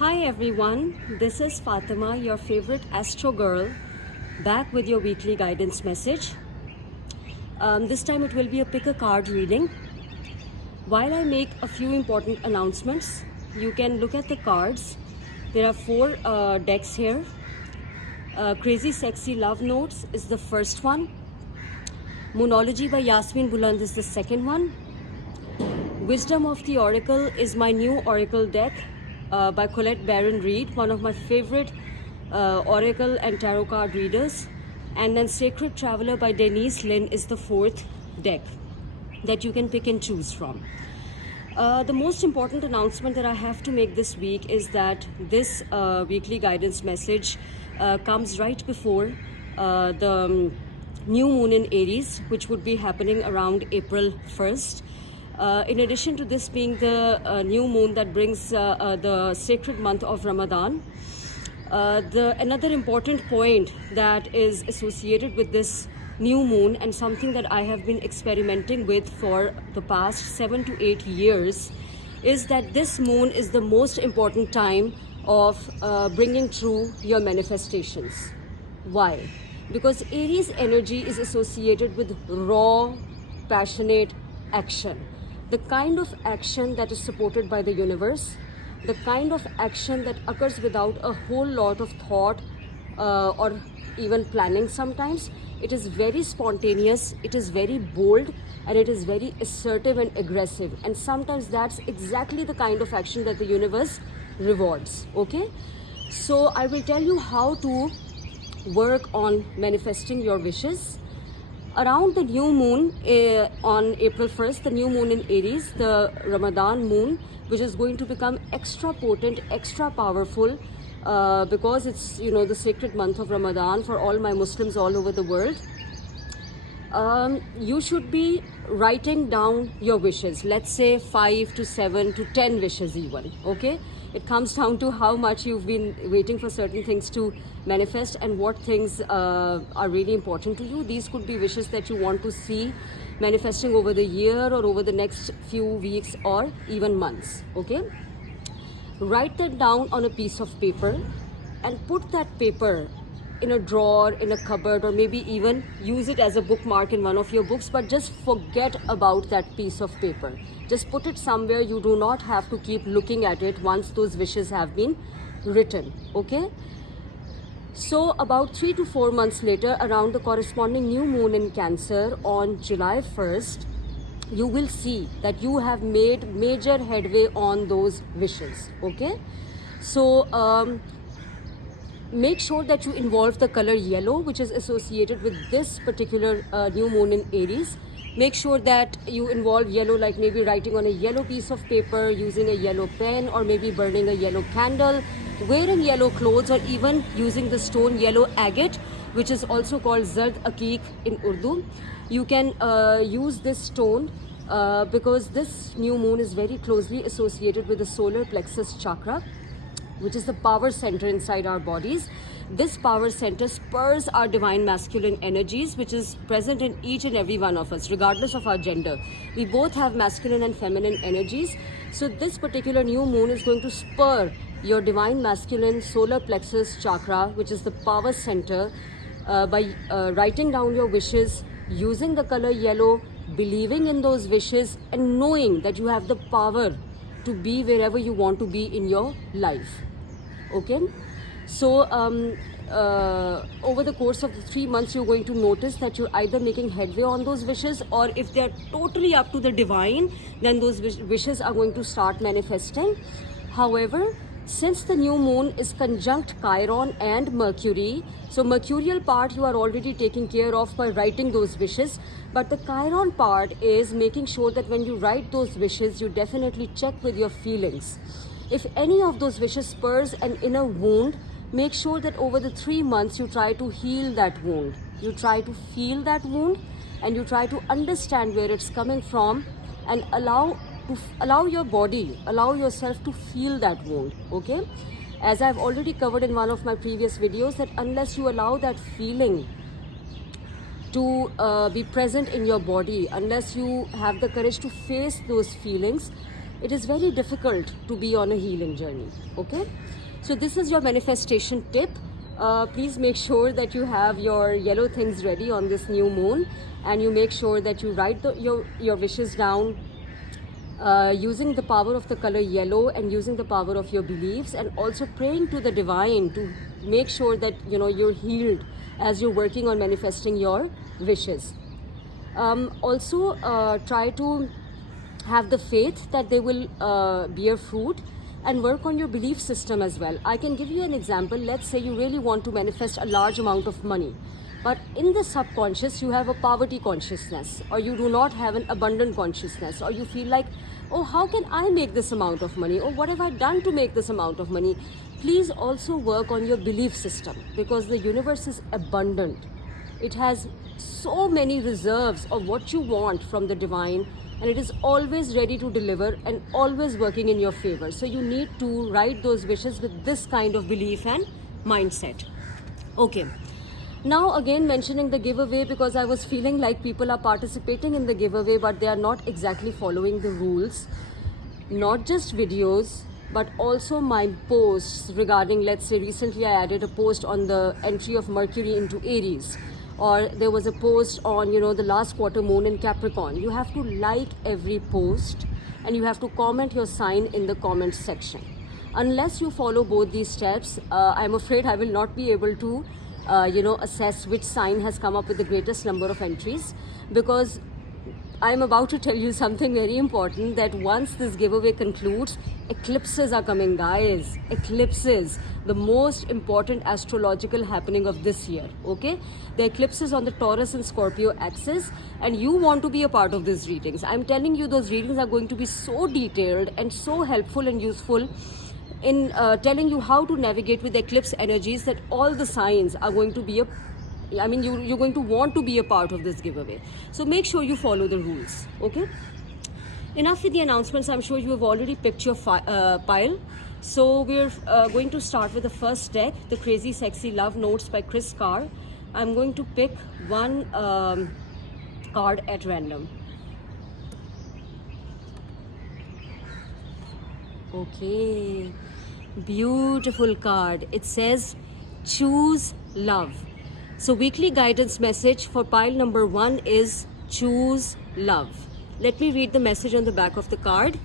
Hi everyone, this is Fatima, your favorite astro girl, back with your weekly guidance message. This time it will be a pick a card reading. While I make a few important announcements, you can look at the cards. There are four decks here. Crazy Sexy Love Notes is the first one. Moonology by Yasmin, Boland is the second one. Wisdom of the Oracle is my new Oracle deck by Colette, Baron-Reid, one of my favorite Oracle and Tarot card readers. And then Sacred Traveler by Denise, Linn is the fourth deck that you can pick and choose from. The most important announcement that I have to make this week is that this weekly guidance message comes right before the new moon in Aries, which would be happening around April 1st. In addition to this being the new moon that brings the sacred month of Ramadan, another important point that is associated with this new moon and something that I have been experimenting with for the past 7 to 8 years is that this moon is the most important time of bringing true your manifestations. Why? Because Aries energy is associated with raw, passionate action. The kind of action that is supported by the universe, the kind of action that occurs without a whole lot of thought or even planning sometimes. It is very spontaneous, it is very bold, and it is very assertive and aggressive. And sometimes that's exactly the kind of action that the universe rewards, okay? So I will tell you how to work on manifesting your wishes. Around the new moon on April 1st, the new moon in Aries, the Ramadan moon, which is going to become extra potent, extra powerful because it's, the sacred month of Ramadan for all my Muslims all over the world. You should be writing down your wishes, let's say 5 to 7 to 10 wishes even, okay? It comes down to how much you've been waiting for certain things to manifest and what things are really important to you. These could be wishes that you want to see manifesting over the year or over the next few weeks or even months, okay? Write that down on a piece of paper and put that paper in a drawer, in a cupboard, or maybe even use it as a bookmark in one of your books, but just forget about that piece of paper. Just put it somewhere. You do not have to keep looking at it once those wishes have been written, okay? So about 3 to 4 months later, around the corresponding new moon in Cancer on July 1st, you will see that you have made major headway on those wishes, okay? So make sure that you involve the color yellow, which is associated with this particular new moon in Aries. Make sure that you involve yellow, like maybe writing on a yellow piece of paper, using a yellow pen, or maybe burning a yellow candle, wearing yellow clothes, or even using the stone yellow agate, which is also called Zard Akik in Urdu. You can use this stone because this new moon is very closely associated with the solar plexus chakra, which is the power center inside our bodies. This power center spurs our divine masculine energies, which is present in each and every one of us, regardless of our gender. We both have masculine and feminine energies. So this particular new moon is going to spur your divine masculine solar plexus chakra, which is the power center, by writing down your wishes, using the color yellow, believing in those wishes, and knowing that you have the power to be wherever you want to be in your life. Okay, so over the course of the 3 months, you're going to notice that you're either making headway on those wishes, or if they're totally up to the divine, then those wishes are going to start manifesting. However, since the new moon is conjunct Chiron and Mercury, so mercurial part you are already taking care of by writing those wishes, but the Chiron part is making sure that when you write those wishes, you definitely check with your feelings. If any of those wishes spurs an inner wound, make sure that over the 3 months you try to heal that wound. You try to feel that wound and you try to understand where it's coming from and allow your body, allow yourself to feel that wound, okay? As I've already covered in one of my previous videos, that unless you allow that feeling to be present in your body, unless you have the courage to face those feelings, it is very difficult to be on a healing journey. Okay, so this is your manifestation tip. Please make sure that you have your yellow things ready on this new moon, and you make sure that you write your wishes down using the power of the color yellow and using the power of your beliefs, and also praying to the divine to make sure that you're healed as you're working on manifesting your wishes. Also try to have the faith that they will bear fruit, and work on your belief system as well. I can give you an example. Let's say you really want to manifest a large amount of money, but in the subconscious you have a poverty consciousness, or you do not have an abundant consciousness, or you feel like, oh, how can I make this amount of money, or what have I done to make this amount of money? Please also work on your belief system, because the universe is abundant. It has so many reserves of what you want from the divine, and it is always ready to deliver and always working in your favor. So you need to write those wishes with this kind of belief and mindset. Okay, now again mentioning the giveaway, because I was feeling like people are participating in the giveaway but they are not exactly following the rules. Not just videos, but also my posts regarding, let's say recently I added a post on the entry of Mercury into Aries, or there was a post on the last quarter moon in Capricorn. You have to like every post, and you have to comment your sign in the comment section. Unless you follow both these steps, I'm afraid I will not be able to assess which sign has come up with the greatest number of entries, because I'm about to tell you something very important, that once this giveaway concludes, eclipses are coming, guys. Eclipses, the most important astrological happening of this year. Okay, the eclipses on the Taurus and Scorpio axis, and you want to be a part of these readings. I'm telling you, those readings are going to be so detailed and so helpful and useful in telling you how to navigate with eclipse energies, that all the signs are going to be you're going to want to be a part of this giveaway. So make sure you follow the rules. Okay, enough with the announcements. I'm sure you have already picked your pile. So we're going to start with the first deck, the Crazy Sexy Love Notes by Kris Carr. I'm going to pick one card at random. Okay, beautiful card. It says choose love. So weekly guidance message for pile number 1 is choose love. Let me read the message on the back of the card.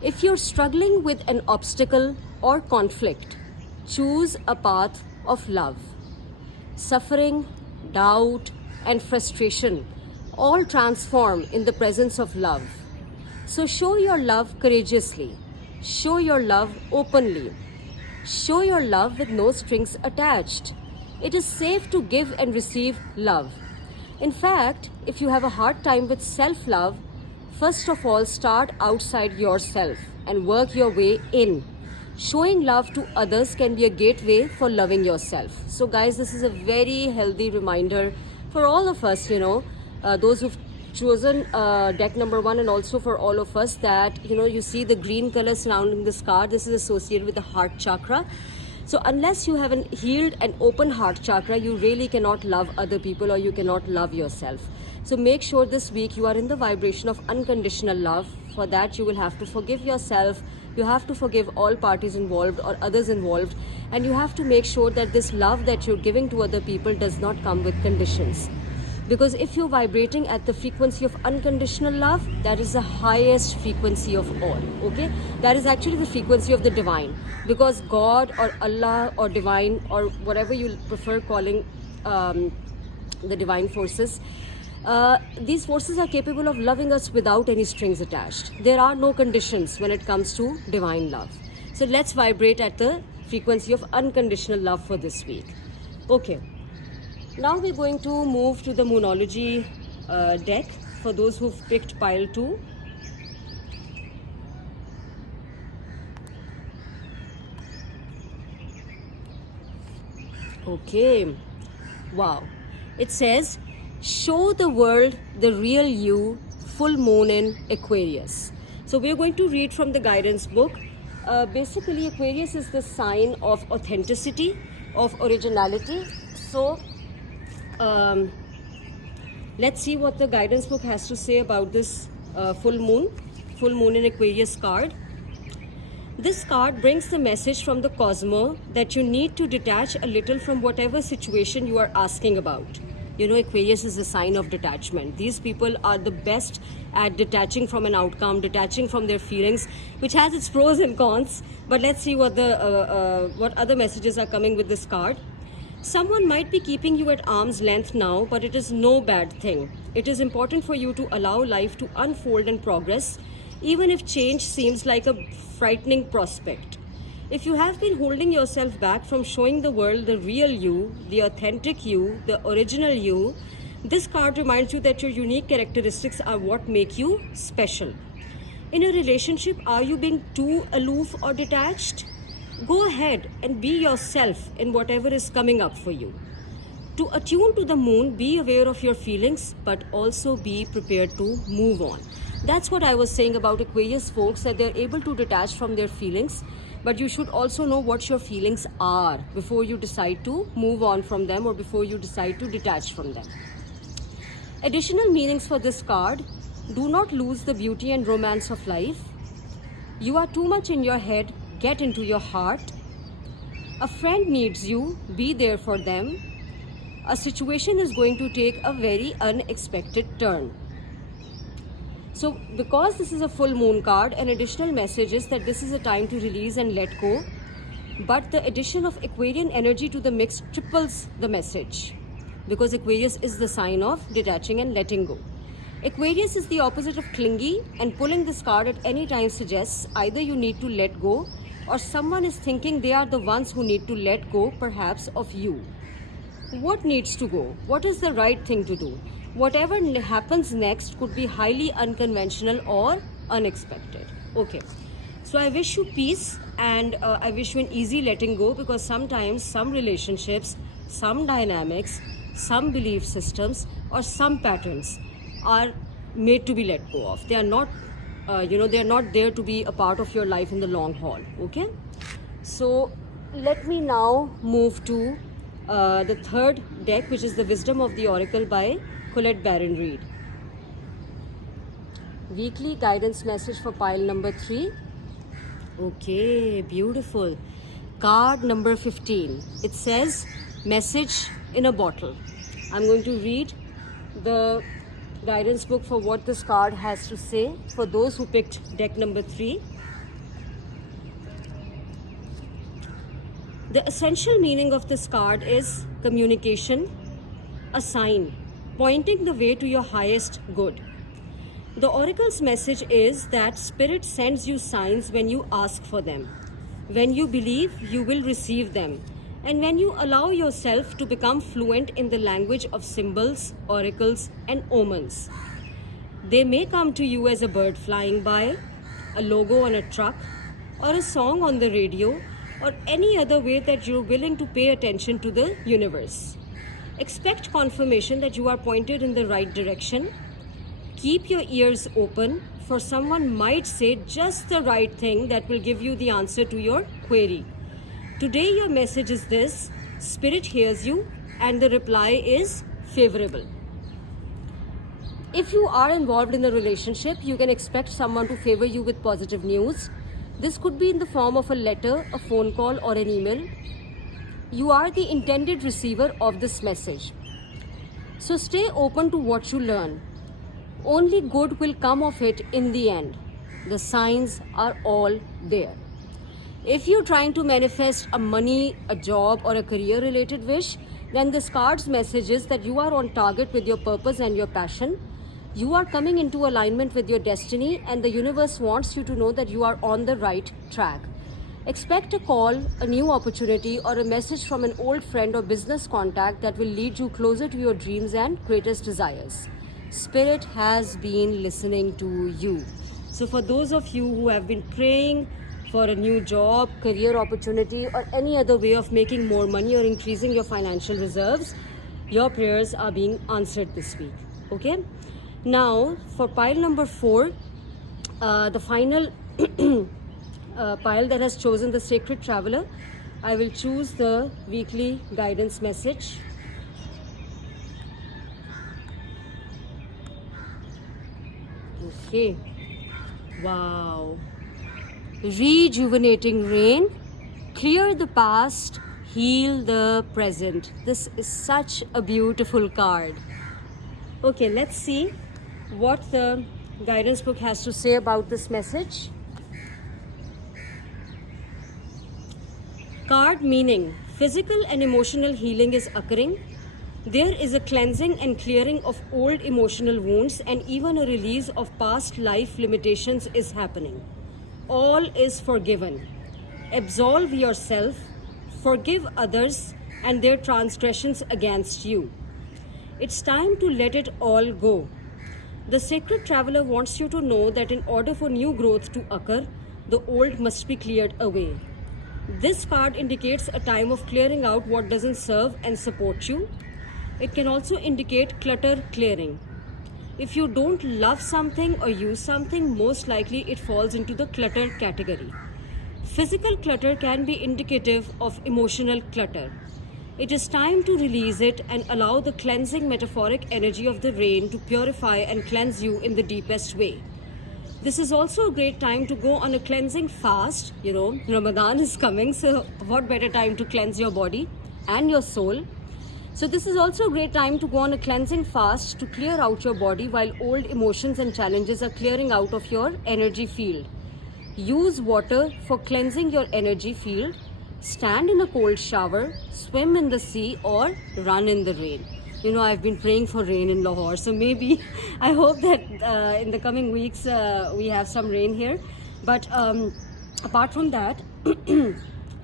If you're struggling with an obstacle or conflict, choose a path of love. Suffering, doubt, and frustration all transform in the presence of love. So show your love courageously. Show your love openly. Show your love with no strings attached. It is safe to give and receive love. In fact, if you have a hard time with self-love, first of all, start outside yourself and work your way in. Showing love to others can be a gateway for loving yourself. So guys, this is a very healthy reminder for all of us, those who've chosen deck number 1, and also for all of us, that you see the green color surrounding this card. This is associated with the heart chakra. So unless you have a healed and open heart chakra, you really cannot love other people, or you cannot love yourself. So make sure this week you are in the vibration of unconditional love. For that, you will have to forgive yourself. You have to forgive all parties involved or others involved. And you have to make sure that this love that you're giving to other people does not come with conditions. Because if you're vibrating at the frequency of unconditional love, that is the highest frequency of all, okay? That is actually the frequency of the divine. Because God or Allah or divine, or whatever you prefer calling the divine forces, these forces are capable of loving us without any strings attached. There are no conditions when it comes to divine love. So let's vibrate at the frequency of unconditional love for this week. Okay. Now we're going to move to the Moonology deck for those who've picked pile 2. Okay, wow. It says, show the world the real you, full moon in Aquarius. So we're going to read from the guidance book. Basically, Aquarius is the sign of authenticity, of originality. So let's see what the guidance book has to say about this full moon. full moon in Aquarius card. This card brings the message from the cosmos that you need to detach a little from whatever situation you are asking about. You know, Aquarius is a sign of detachment. These people are the best at detaching from an outcome, detaching from their feelings, which has its pros and cons. But let's see what other messages are coming with this card. Someone might be keeping you at arm's length now, but it is no bad thing. It is important for you to allow life to unfold and progress, even if change seems like a frightening prospect. If you have been holding yourself back from showing the world the real you, the authentic you, the original you, this card reminds you that your unique characteristics are what make you special. In a relationship, are you being too aloof or detached? Go ahead and be yourself in whatever is coming up for you. To attune to the moon, be aware of your feelings, but also be prepared to move on. That's what I was saying about Aquarius folks, that they're able to detach from their feelings, but you should also know what your feelings are before you decide to move on from them or before you decide to detach from them. Additional meanings for this card: do not lose the beauty and romance of life. You are too much in your head, get into your heart. A friend needs you, be there for them. A situation is going to take a very unexpected turn. So because this is a full moon card, an additional message is that this is a time to release and let go. But the addition of Aquarian energy to the mix triples the message, because Aquarius is the sign of detaching and letting go. Aquarius is the opposite of clingy, and pulling this card at any time suggests either you need to let go or someone is thinking they are the ones who need to let go, perhaps of you. What needs to go? What is the right thing to do? Whatever happens next could be highly unconventional or unexpected. Okay, so I wish you peace, and I wish you an easy letting go, because sometimes some relationships, some dynamics, some belief systems or some patterns are made to be let go of. They are not they are not there to be a part of your life in the long haul. Okay, so let me now move to the third deck, which is the Wisdom of the Oracle by Colette Baron-Reid. Weekly guidance message for pile number 3. Okay, beautiful. Card number 15. It says message in a bottle. I'm going to read the guidance book for what this card has to say for those who picked deck number 3. The essential meaning of this card is communication, a sign pointing the way to your highest good. The oracle's message is that Spirit sends you signs when you ask for them. When you believe, you will receive them. And when you allow yourself to become fluent in the language of symbols, oracles, and omens. They may come to you as a bird flying by, a logo on a truck, or a song on the radio, or any other way that you're willing to pay attention to the universe. Expect confirmation that you are pointed in the right direction. Keep your ears open, for someone might say just the right thing that will give you the answer to your query. Today your message is this: Spirit hears you, and the reply is favorable. If you are involved in a relationship, you can expect someone to favor you with positive news. This could be in the form of a letter, a phone call, or an email. You are the intended receiver of this message. So stay open to what you learn. Only good will come of it in the end. The signs are all there. If you're trying to manifest a money, a job, or a career related wish, then this card's message is that you are on target with your purpose and your passion. You are coming into alignment with your destiny, and the universe wants you to know that you are on the right track. Expect a call, a new opportunity, or a message from an old friend or business contact that will lead you closer to your dreams and greatest desires. Spirit has been listening to you. So for those of you who have been praying for a new job, career opportunity, or any other way of making more money or increasing your financial reserves, your prayers are being answered this week. Okay? Now, for pile number 4, the final pile that has chosen the Sacred Traveler, I will choose the weekly guidance message. Okay. Wow. Rejuvenating rain. Clear the past, heal the present. This is such a beautiful card. Okay, let's see what the guidance book has to say about this message. Card meaning: physical and emotional healing is occurring. There is a cleansing and clearing of old emotional wounds, and even a release of past life limitations is happening. All is forgiven. Absolve yourself, forgive others and their transgressions against you. It's time to let it all go. The sacred traveler wants you to know that in order for new growth to occur, the old must be cleared away. This card indicates a time of clearing out what doesn't serve and support you. It can also indicate clutter clearing. If you don't love something or use something, most likely it falls into the clutter category. Physical clutter can be indicative of emotional clutter. It is time to release it and allow the cleansing metaphoric energy of the rain to purify and cleanse you in the deepest way. This is also a great time to go on a cleansing fast. You know, Ramadan is coming, so what better time to cleanse your body and your soul? So this is also a great time to go on a cleansing fast to clear out your body while old emotions and challenges are clearing out of your energy field. Use water for cleansing your energy field. Stand in a cold shower, swim in the sea, or run in the rain. You know, I've been praying for rain in Lahore, so maybe I hope that in the coming weeks we have some rain here. But apart from that,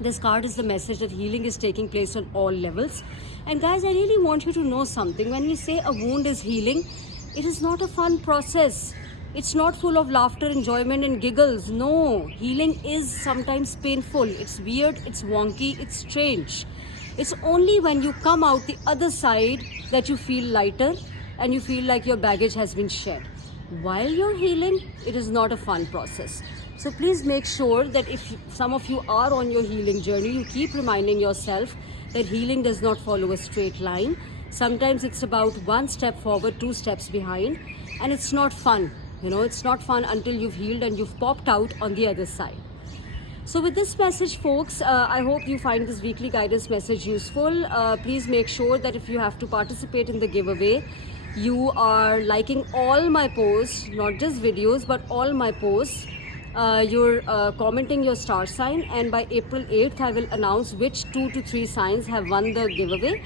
this card is the message that healing is taking place on all levels. And guys, I really want you to know something. When we say a wound is healing, it is not a fun process. It's not full of laughter, enjoyment and giggles. No, healing is sometimes painful. It's weird, it's wonky, it's strange. It's only when you come out the other side that you feel lighter and you feel like your baggage has been shed. While you're healing, it is not a fun process. So please make sure that if some of you are on your healing journey, you keep reminding yourself that healing does not follow a straight line. Sometimes it's about one step forward, two steps behind, and it's not fun. You know, it's not fun until you've healed and you've popped out on the other side. So with this message, folks, I hope you find this weekly guidance message useful. Please make sure that if you have to participate in the giveaway, you are liking all my posts, not just videos, but all my posts. You're commenting your star sign, and by April 8th, I will announce which 2 to 3 signs have won the giveaway.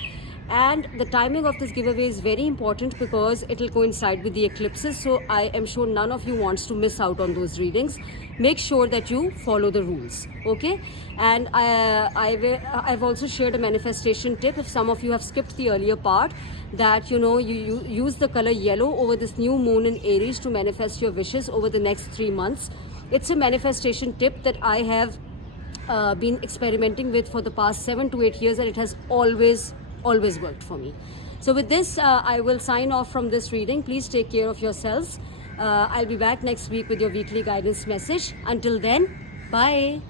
And the timing of this giveaway is very important because it will coincide with the eclipses. So I am sure none of you wants to miss out on those readings. Make sure that you follow the rules, okay? And I've also shared a manifestation tip. If some of you have skipped the earlier part, that you know you use the color yellow over this new moon in Aries to manifest your wishes over the next 3 months. It's a manifestation tip that I have been experimenting with for the past 7 to 8 years, and it has always worked for me. So with this, I will sign off from this reading. Please take care of yourselves. I'll be back next week with your weekly guidance message. Until then, bye.